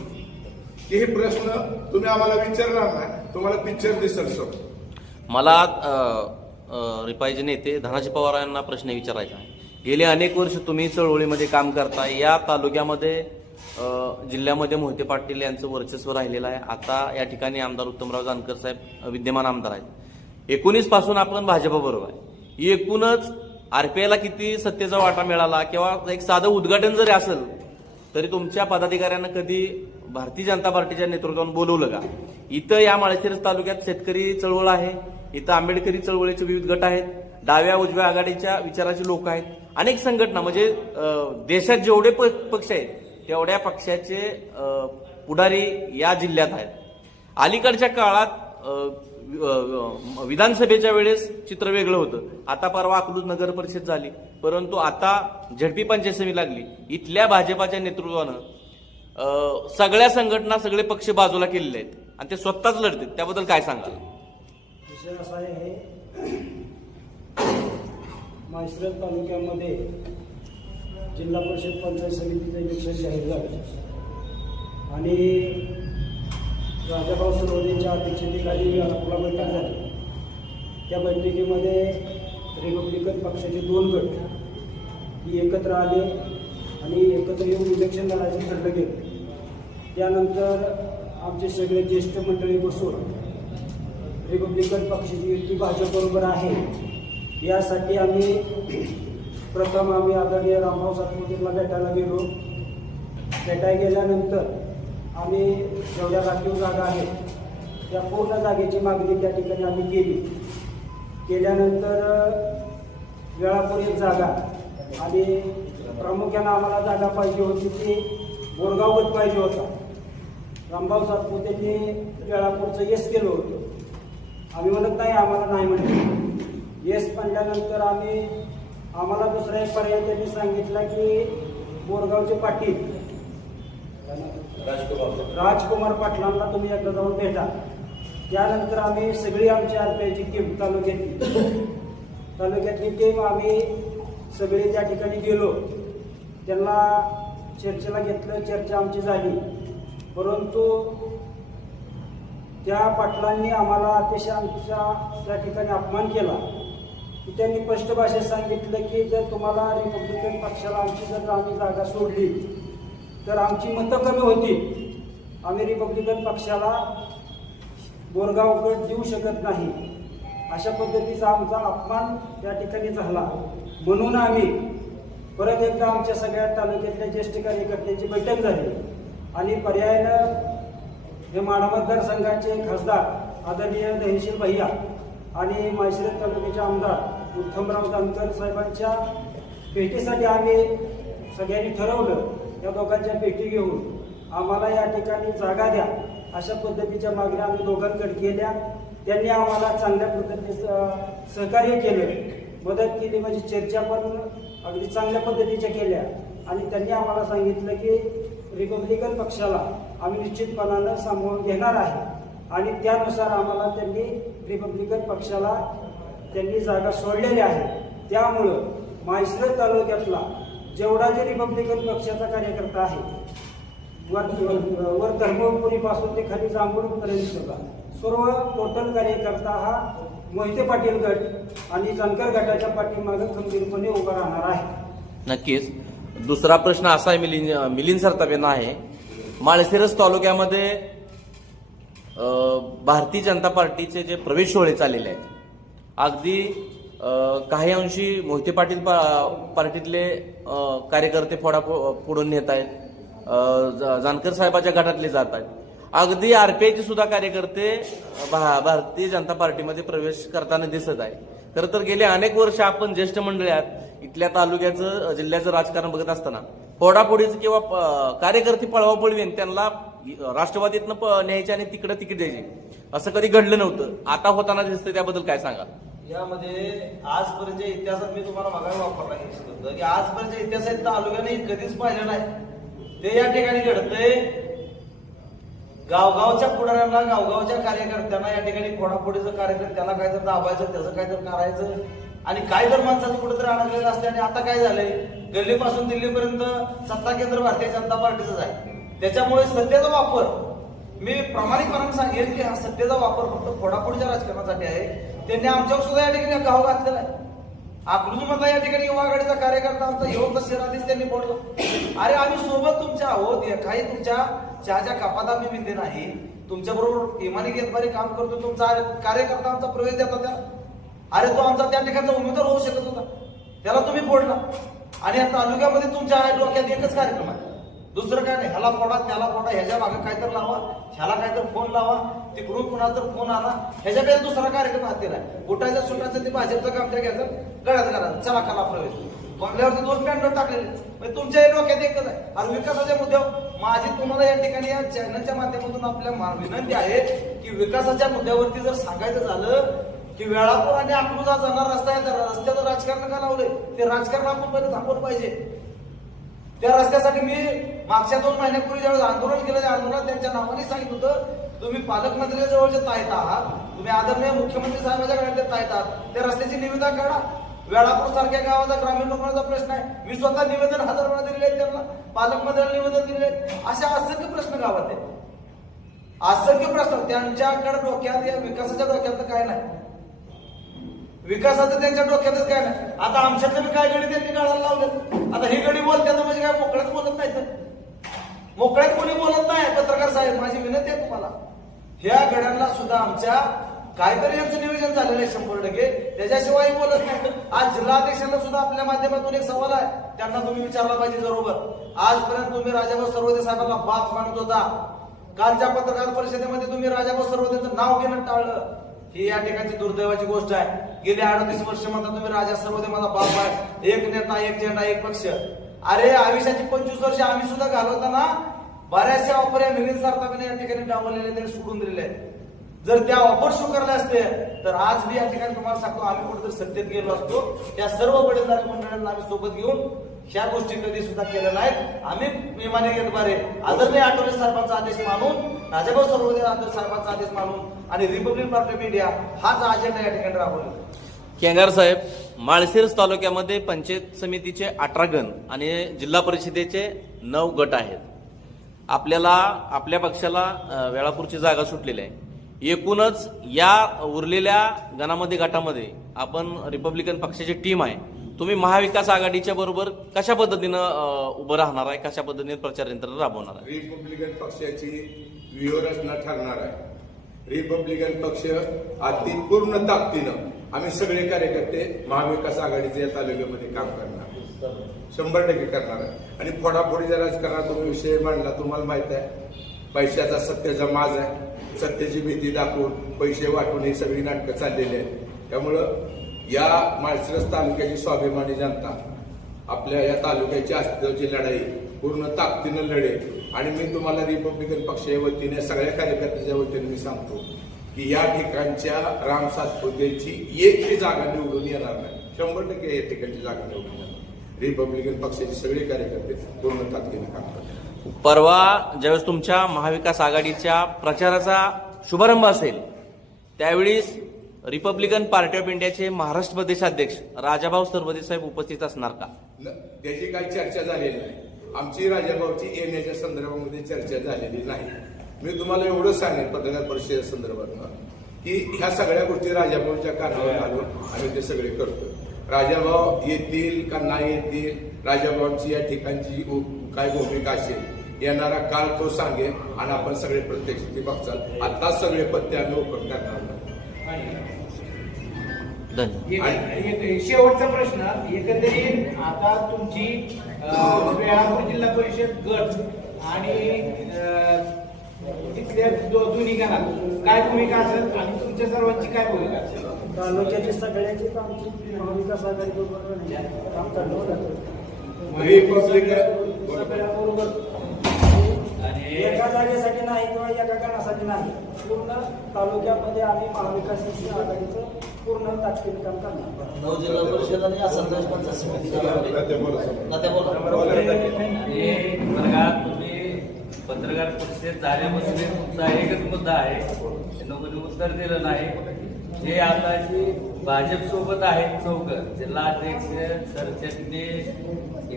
की हे प्रश्न तुम्ही आम्हाला विचारणार नाही, तुम्हाला पिक्चर दिसेल. सर मला रिपाईचे नेते धनाजी पवार यांना प्रश्न विचारायचा आहे. गेले अनेक वर्ष तुम्ही चळवळीमध्ये काम करताय, या तालुक्यामध्ये जिल्ह्यामध्ये मोहिते पाटील यांचं वर्चस्व राहिलेलं आहे. आता या ठिकाणी आमदार उत्तमराव जानकर साहेब विद्यमान आमदार आहेत. 19 पासून आपण भाजपबरोबर आहे. एकूणच आरपीआयला किती सत्तेचा वाटा मिळाला किंवा एक साधं उद्घाटन जरी असेल तरी तुमच्या पदाधिकाऱ्यांना कधी भारतीय जनता पार्टीच्या नेतृत्वाने बोलवलं का? इथं या माळशिरस तालुक्यात शेतकरी चळवळ आहे, इथं आंबेडकरी चळवळीचे विविध गट आहेत, डाव्या उजव्या आघाडीच्या विचाराचे लोक आहेत, अनेक संघटना, म्हणजे देशात जेवढे पक्ष आहेत तेवढ्या पक्षाचे पुढारी या जिल्ह्यात आहेत. अलीकडच्या काळात विधानसभेच्या वेळेस चित्र वेगळं होतं. आता परवा अकलूज नगर परिषद झाली, परंतु आता झडपी पंचायत समिती लागली. इथल्या भाजपाच्या नेतृत्वानं सगळ्या संघटना सगळे पक्ष बाजूला केलेले आहेत आणि ते स्वतःच लढतात. त्याबद्दल काय सांगाल? विषय असा आहे, माळशिरस तालुक्यामध्ये जिल्हा परिषद पंचायत समितीचं इलेक्शन जाहीर झालं आणि राजाभाऊ सरवदेच्या अध्यक्षतेखाली अकोला बैठक झाली. त्या बैठकीमध्ये रिपब्लिकन पक्षाचे 2 गट ही एकत्र आले आणि एकत्र येऊन इलेक्शन लढायचं ठरलं गेलं. त्यानंतर आमचे सगळे ज्येष्ठ मंडळी बसून रिपब्लिकन पक्षाची युती भाजपबरोबर आहे यासाठी आम्ही प्रथम आदरणीय रामभाऊ सातपुतेला भेटायला गेलो. भेटायला गेल्यानंतर आम्ही जेवढ्या राखीव जागा आहेत त्या पूर्ण जागेची मागणी त्या ठिकाणी आम्ही केल्यानंतर वेळापूर एक जागा आणि प्रामुख्यानं आम्हाला जागा पाहिजे होती ती बोरगावगत पाहिजे होता. रामभाऊ सातपुतेंनी वेळापूरचं येस केलं होतं. आम्ही म्हणत नाही, आम्हाला नाही म्हणलं. येस म्हणल्यानंतर आम्हाला दुसरा एक पर्याय त्यांनी सांगितला की बोरगावचे पाटील राजकुमार पाटलांना तुम्ही एकदा जाऊन भेटा. त्यानंतर आम्ही सगळी आमची आरपीआयची टीम तालुक्यातली टीम आम्ही सगळे त्या ठिकाणी गेलो. त्यांना चर्चेला घेतलं, चर्चा आमची झाली. परंतु त्या पाटलांनी आम्हाला अतिशय आमच्या त्या ठिकाणी अपमान केला की त्यांनी स्पष्ट भाषेत सांगितलं की जर तुम्हाला रिपब्लिकन पक्षाला आम्ही जागा सोडली तर आमची मतं कमी होती. आम्ही रिपब्लिकन पक्षाला बोरगावगड देऊ शकत नाही. अशा पद्धतीचा आमचा अपमान त्या ठिकाणी झाला. म्हणून आम्ही परत एकदा आमच्या सगळ्या तालुक्यातल्या ज्येष्ठ कार्यकर्त्यांची बैठक झाली आणि पर्यायानं हे माढा मतदारसंघाचे खासदार आदरणीय दहिशील भैया आणि माळशिरस तालुक्याचे आमदार उत्तमराव जानकर साहेबांच्या भेटीसाठी आम्ही सगळ्यांनी ठरवलं. या दोघांच्या भेटी घेऊन आम्हाला या ठिकाणी जागा द्या अशा पद्धतीच्या मागण्या आम्ही दोघांकडे केल्या. त्यांनी आम्हाला चांगल्या पद्धतीचं सहकार्य केलं, मदत केली. म्हणजे चर्चा पण अगदी चांगल्या पद्धतीच्या केल्या आणि त्यांनी आम्हाला सांगितलं की रिपब्लिकन पक्षाला आम्ही निश्चितपणानं सामावून घेणार आहे आणि त्यानुसार आम्हाला त्यांनी रिपब्लिकन पक्षाला जागा सोडलेली आहे. त्यामुळं माळशिरस तालुक्यातला जेवढा जे रिपब्लिकन पक्षाचा कार्यकर्ता आहे वर धर्मपुरीपासून ते खाली जांभूळपर्यंत सर्व टोटल कार्यकर्ता हा मोहिते पाटील गट आणि जानकर गटाच्या पाठीमागे खंबीरपणे उभा राहणार आहे. नक्कीच. दुसरा प्रश्न असा आहे मिलिंद सरतापेंना आहे. माळशिरस तालुक्यामध्ये भारतीय जनता पार्टीचे जे प्रवेश सोहळे चाललेले आहेत, अगदी काही अंशी मोहिते पाटील पार्टीतले कार्यकर्ते पुढून नेत आहेत, जानकर साहेबाच्या गटातले जात आहेत. अगदी आरपीआयचे सुद्धा कार्यकर्ते भारतीय जनता पार्टीमध्ये प्रवेश करताना दिसत आहे. खरं तर गेले अनेक वर्ष आपण ज्येष्ठ मंडळात इथल्या तालुक्याचं जिल्ह्याचं राजकारण बघत असताना फोडाफोडीचं किंवा कार्यकर्ते पळवापळवीन त्यांना राष्ट्रवादीतनं न्यायचे आणि तिकडे तिकीट द्यायचे असं कधी घडलं नव्हतं. आता होताना दिसतं, त्याबद्दल काय सांगा? यामध्ये आजपर्यंतच्या इतिहासात मी तुम्हाला बघायला वापरला की आजपर्यंतच्या इतिहासात तालुक्याने कधीच पाहिलं नाही. ते या ठिकाणी घडतंय. गावगावच्या पुढाऱ्यांना, गावगावच्या कार्यकर्त्यांना या ठिकाणी फोडाफोडीचं कार्यक्रम, त्याला काय तर दाबायचं, त्याचं काय तर करायचं आणि काय तर माणसाचं कुठेतरी अडकलेलं असते. आणि आता काय झालंय, गल्लीपासून दिल्लीपर्यंत सत्ता केंद्र भारतीय जनता पार्टीचंच आहे. त्याच्यामुळे सत्तेचा वापर, मी प्रामाणिकपणाने सांगेन की हा सत्तेचा वापर फक्त फोडाफोडीच्या राजकारणासाठी आहे. त्यांनी आमच्यावर सुद्धा या ठिकाणी घाव घातलेला आहे. अकलूज मधला या ठिकाणी युवा आघाडीचा कार्यकर्ता आमचा येऊन शहराधीश त्यांनी बोललो, अरे आम्ही सोबत तुमच्या आहोत, काही तुमच्या चहाच्या कपात आम्ही बिंदे नाही, तुमच्या बरोबर इमानी घेतबारी काम करतो. तुमचा कार्यकर्ता आमचा प्रवेश देता त्या, अरे तो आमचा त्या ठिकाणचा उमेदवार होऊ शकत होता, त्याला तुम्ही फोडला. आणि या तालुक्यामध्ये तुमच्या डोक्यात एकच कार्यक्रम आहे, दुसरं काय नाही. ह्याला फोडा, त्याला फोडा, ह्याच्या मागे काय तर लावा, ह्याला काय तर फोन लावा, तिकडून कुणा तर फोन आला, ह्याच्या काही दुसरा कार्यक्रम हाती नाही. उठायचं सुटायचं ते भाजपचं काम त्या घ्यायचं, गळ्यात घालायचं, चला कला प्रवेश. बंगल्यावरती 2 बॅनर टाकलेले. म्हणजे तुमच्या डोक्यात एकच आहे. आणि विकासाच्या मुद्द्यावर माझी तुम्हाला या ठिकाणी या चॅनलच्या माध्यमातून आपल्या विनंती आहे की विकासाच्या मुद्द्यावरती जर सांगायचं झालं की वेळापूर आणि अकलूजला जाणार रस्ता आहे, तर रस्त्याचं राजकारण का लावलंय ते राजकारण आपण पहिले थांबवलं पाहिजे. त्या रस्त्यासाठी मी मागच्या 2 महिन्यापूर्वी ज्यावेळेस आंदोलन केलं त्या आंदोलनात त्यांच्या नावाने सांगितलं होतं तुम्ही पालकमंत्र्यांच्या जवळचे तायत आहात, तुम्ही आदरणीय मुख्यमंत्री साहेबांच्या गाड्यात तायत आहात, त्या रस्त्याची निविदा काढा. वेळापूर सारख्या गावाचा ग्रामीण लोकांचा प्रश्न आहे. मी स्वतः निवेदन 1000 वेळा दिलेले आहेत त्यांना, पालकमंत्र्यांना निवेदन दिले. अशा असंख्य प्रश्न गावात आहेत, असंख्य प्रश्न. त्यांच्याकडे डोक्यात या विकासाच्या डोक्यात काय नाही, विकासाचं त्यांच्या डोक्यातच काय नाही. आता आमच्यातले बी काय गडी त्यांनी काढायला लावले. आता ही गडी बोलतात म्हणजे काय मोकळ्यात बोलत नाही, तर मोकळ्यात कोणी बोलत नाही. पत्रकार साहेब माझी विनंती आहे तुम्हाला, ह्या गड्यांना सुद्धा आमच्या काहीतरी यांचं नियोजन झालेलं आहे 100%, त्याच्याशिवाय बोलत नाही. आज जिल्हाध्यक्षांना सुद्धा आपल्या माध्यमातून एक सवाल आहे, त्यांना तुम्ही विचारला पाहिजे बरोबर. आजपर्यंत तुम्ही राजाभाऊ सरवदे साहेबांना बाप मानत होता, कालच्या पत्रकार परिषदेमध्ये तुम्ही राजाभाऊ सरवदेचं नाव घेणं टाळलं. ही या ठिकाणची दुर्दैवाची गोष्ट आहे. गेली 38 वर्ष म्हणता तुम्ही राजा सरवदे माझा बाप आहे, एक नेता एक झेंडा एक पक्ष. अरे आयुष्याची 25 वर्ष आम्ही सुद्धा घालवताना बऱ्याचशा ऑफर या मिलिंद सारताने या ठिकाणी डावलेले त्यांनी सोडून दिलेले आहेत. जर त्या ऑफर स्वीकारल्या असते तर आज मी या ठिकाणी तुम्हाला सांगतो आम्ही कुठेतरी सत्तेत गेलो असतो. त्या सर्व वडीलधारी मंडळांना आम्ही सोबत घेऊन ह्या गोष्टी कधी सुद्धा केल्या नाहीत. आम्ही विमाने घेत बारे आदरणीय आठवले साहेबांचा आदेश मानून, राजाभाऊ सरवदे साहेबांचा आदेश मानून आणि रिपब्लिक पार्टी ऑफ इंडिया हाच अजेंडा या ठिकाणी राबवला. केंगार साहेब, माळशिरस तालुक्यामध्ये पंचायत समितीचे 18 गण आणि जिल्हा परिषदेचे 9 गट आहेत. आपल्याला आपल्या पक्षाला वेळापूरची जागा सुटलेली आहे. एकूणच या उरलेल्या गणामध्ये गटामध्ये आपण रिपब्लिकन पक्षाची टीम आहे. तुम्ही महाविकास आघाडीच्या बरोबर कशा पद्धतीनं उभं राहणार आहे, कशा पद्धतीने प्रचार यंत्रणा राबवणार आहे? रिपब्लिकन पक्षाची व्यूहरचना ठरणार आहे. रिपब्लिकन पक्ष अति पूर्ण ताकदीनं आम्ही सगळे कार्यकर्ते महाविकास आघाडीचे या तालुक्यामध्ये काम करणार, 100% करणार आहे. आणि फोडाफोडीच्या राजकारणात तुम्ही विषय मांडला, तुम्हाला माहित आहे पैशाचा सत्याचा माज आहे. सत्तेची भीती दाखवून पैसे वाटून ही सगळी नाटकं चाललेली आहेत. त्यामुळं या माळशिरस तालुक्याची स्वाभिमानी जनता आपल्या या तालुक्याची अस्तित्वाची लढाई पूर्ण ताकदीनं लढेल. आणि मी तुम्हाला रिपब्लिकन पक्षाच्या वतीने सगळ्या कार्यकर्त्यांच्या वतीने मी सांगतो की या ठिकाणच्या राम सातपुतेची एकही जागा निवडून येणार नाही, 100% या ठिकाणची जागा निवडून येणार. रिपब्लिकन पक्षाचे सगळे कार्यकर्ते पूर्ण ताकदीने काम करतात. परवा ज्यावेळेस तुमच्या महाविकास आघाडीच्या प्रचाराचा शुभारंभ असेल त्यावेळी रिपब्लिकन पार्टी ऑफ इंडियाचे महाराष्ट्र प्रदेशाध्यक्ष राजाभाऊ सरवदे साहेब उपस्थित असणार का? त्याची काही चर्चा झालेली नाही. आमची राजाभाऊची येण्याच्या संदर्भामध्ये चर्चा झालेली नाही. मी तुम्हाला एवढंच सांगेन पत्रकार परिषदेच्या संदर्भात की ह्या सगळ्या गोष्टी राजाभाऊच्या कानावर घालून आम्ही ते सगळे करतो. राजाभाऊ येतील का नाही येतील, राजाभाऊंची या ठिकाणची काय भूमिका असेल येणारा काल तो सांगेल आणि आपण सगळे प्रत्यक्ष ती बघचाल. आताच सगळे पत्ते आम्ही ओपन करणार नाही. शेवटचा प्रश्न, एकंदरीत आता तुमची वेळापूर जिल्हा परिषद गट आणि तिथल्या दोन्ही गणात काय भूमिका असेल आणि तुमच्या सर्वांची काय भूमिका असेल? तालुक्याची सगळ्यांची आमची महाविकास आघाडी बरोबर काम चाललं सगळ्याबरोबर एका जागेसाठी नाही किंवा एका गणासाठी नाही, पूर्ण तालुक्यामध्ये आम्ही महाविकास आघाडीचं पूर्ण ताकदीने काम करणार. 9 जिल्हा परिषद आणि असंतोष पंचायत समिती तुम्ही पत्रकार परिषद झाल्यापासून तुमचा एकच मुद्दा आहे, कोणी उत्तर दिलं नाही. जे आता जी भाजप सोबत आहेत चौघ, जिल्हाध्यक्ष, सरचिटणीस,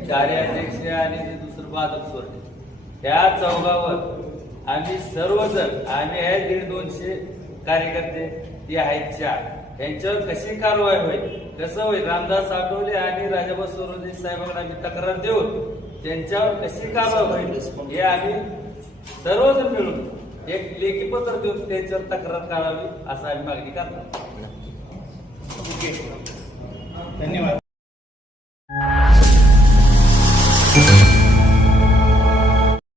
कार्याध्यक्ष आणि ते दुसरं भाजप सोडले, त्या चौघावर आम्ही सर्वजण आम्ही आहे 150-200 कार्यकर्ते ते आहेत 4, त्यांच्यावर कशी कारवाई होईल, कसं होईल, रामदास आठवले आणि राजाभाऊ सरवदे साहेबांना आम्ही तक्रार देऊन त्यांच्यावर कशी कारवाई होईल हे आम्ही सर्वजण मिळून एक लेखी पत्र देऊन त्यांच्यावर तक्रार काढावी असं आम्ही मागणी करतो. धन्यवाद.